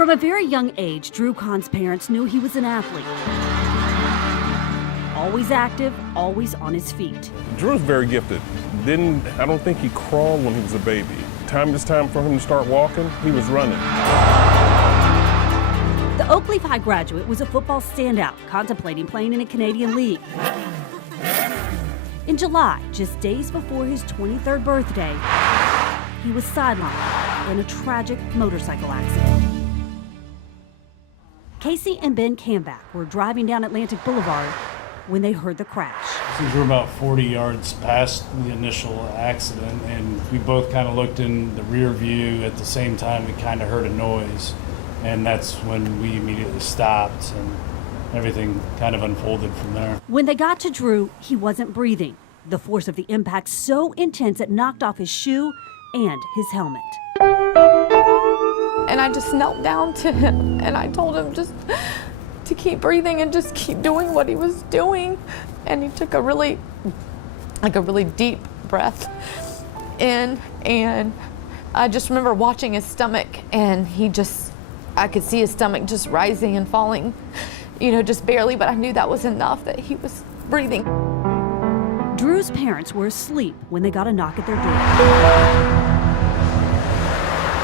From a very young age, Drew Kahn's parents knew he was an athlete. Always active, always on his feet. Drew's very gifted. I don't think he crawled when he was a baby. It's time for him to start walking, he was running. The Oakleaf High graduate was a football standout, contemplating playing in a Canadian league. In July, just days before his 23rd birthday, he was sidelined in a tragic motorcycle accident. Casey and Ben Camback were driving down Atlantic Boulevard when they heard the crash. We were about 40 yards past the initial accident, and we both kind of looked in the rear view at the same time. We kind of heard a noise, and that's when we immediately stopped, and everything kind of unfolded from there. When they got to Drew, he wasn't breathing. The force of the impact so intense it knocked off his shoe and his helmet. And I just knelt down to him, and I told him just to keep breathing and just keep doing what he was doing. And he took a really deep breath in, and I just remember watching his stomach, and I could see his stomach just rising and falling, just barely, but I knew that was enough, that he was breathing. Drew's parents were asleep when they got a knock at their door.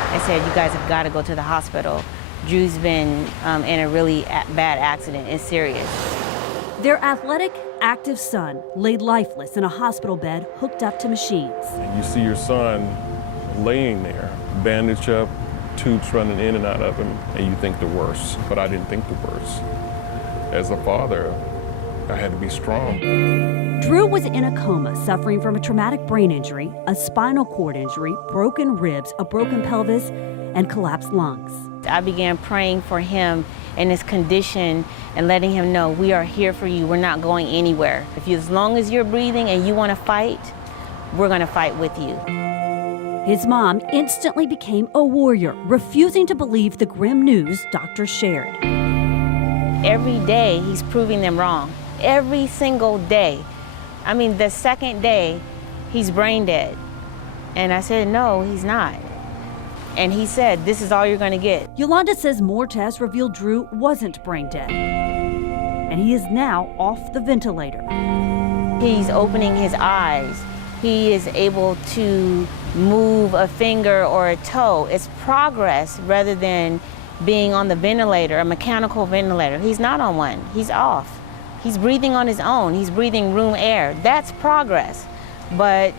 I said, you guys have got to go to the hospital. Drew's been in a really bad accident. It's serious. Their athletic, active son laid lifeless in a hospital bed hooked up to machines. And you see your son laying there, bandaged up, tubes running in and out of him, and you think the worst. But I didn't think the worst. As a father, I had to be strong. Drew was in a coma, suffering from a traumatic brain injury, a spinal cord injury, broken ribs, a broken pelvis, and collapsed lungs. I began praying for him in his condition and letting him know, we are here for you. We're not going anywhere. As long as you're breathing and you want to fight, we're going to fight with you. His mom instantly became a warrior, refusing to believe the grim news doctors shared. Every day, he's proving them wrong. Every single day. I mean, the second day, he's brain dead. And I said, no, he's not. And he said, this is all you're going to get. Yolanda says more tests revealed Drew wasn't brain dead. And he is now off the ventilator. He's opening his eyes. He is able to move a finger or a toe. It's progress rather than being on the ventilator, a mechanical ventilator. He's not on one. He's off. He's breathing on his own. He's breathing room air. That's progress. But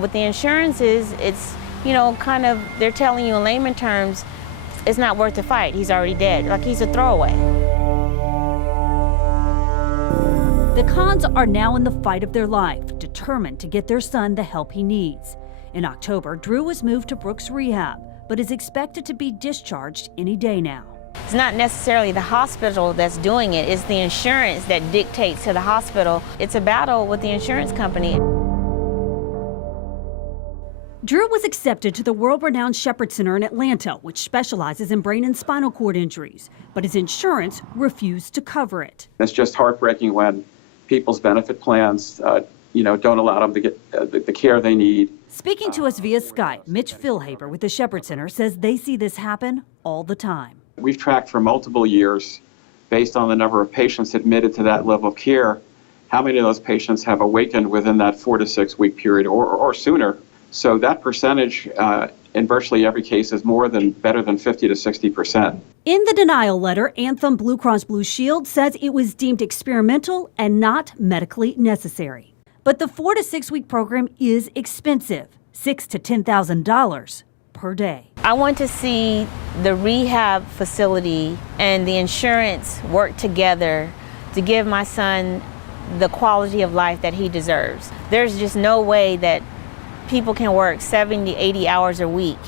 with the insurances, it's, they're telling you in layman terms, it's not worth the fight. He's already dead. Like he's a throwaway. The Kahns are now in the fight of their life, determined to get their son the help he needs. In October, Drew was moved to Brooks Rehab, but is expected to be discharged any day now. It's not necessarily the hospital that's doing it. It's the insurance that dictates to the hospital. It's a battle with the insurance company. Drew was accepted to the world-renowned Shepherd Center in Atlanta, which specializes in brain and spinal cord injuries, but his insurance refused to cover it. It's just heartbreaking when people's benefit plans, don't allow them to get the care they need. Speaking to us via Skype, Mitch Philhaber with the Shepherd Center says they see this happen all the time. We've tracked for multiple years, based on the number of patients admitted to that level of care, how many of those patients have awakened within that 4 to 6 week period or sooner. So that percentage in virtually every case is better than 50 to 60%. In the denial letter, Anthem Blue Cross Blue Shield says it was deemed experimental and not medically necessary. But the 4 to 6 week program is expensive, $6,000 to $10,000 per day. I want to see the rehab facility and the insurance work together to give my son the quality of life that he deserves. There's just no way that people can work 70, 80 hours a week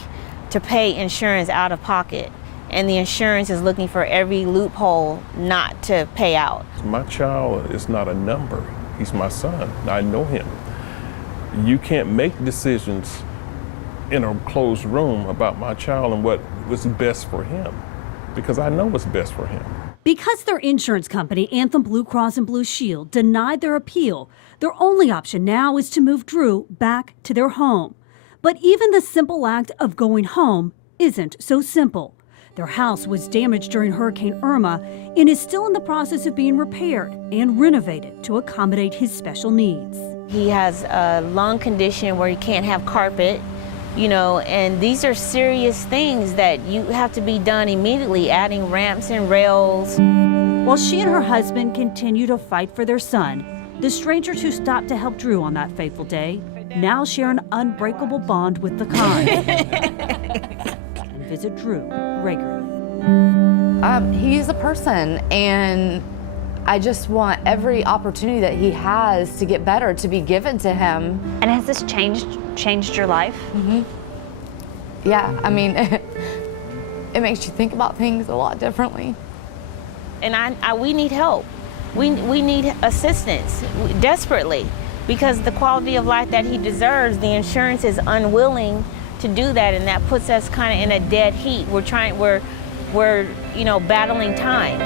to pay insurance out of pocket, and the insurance is looking for every loophole not to pay out. My child is not a number. He's my son. I know him. You can't make decisions in a closed room about my child and what was best for him, because I know what's best for him. Because their insurance company, Anthem Blue Cross and Blue Shield, denied their appeal, their only option now is to move Drew back to their home. But even the simple act of going home isn't so simple. Their house was damaged during Hurricane Irma and is still in the process of being repaired and renovated to accommodate his special needs. He has a lung condition where he can't have carpet, and these are serious things that you have to be done immediately, adding ramps and rails. While she and her husband continue to fight for their son, the strangers who stopped to help Drew on that fateful day now share an unbreakable bond with the kind and visit Drew regularly. He's a person, and I just want every opportunity that he has to get better to be given to him. And has this changed your life? Mm-hmm. Yeah, I mean, it makes you think about things a lot differently. And we need help. We need assistance desperately, because the quality of life that he deserves, the insurance is unwilling to do that, and that puts us kind of in a dead heat. We're battling time.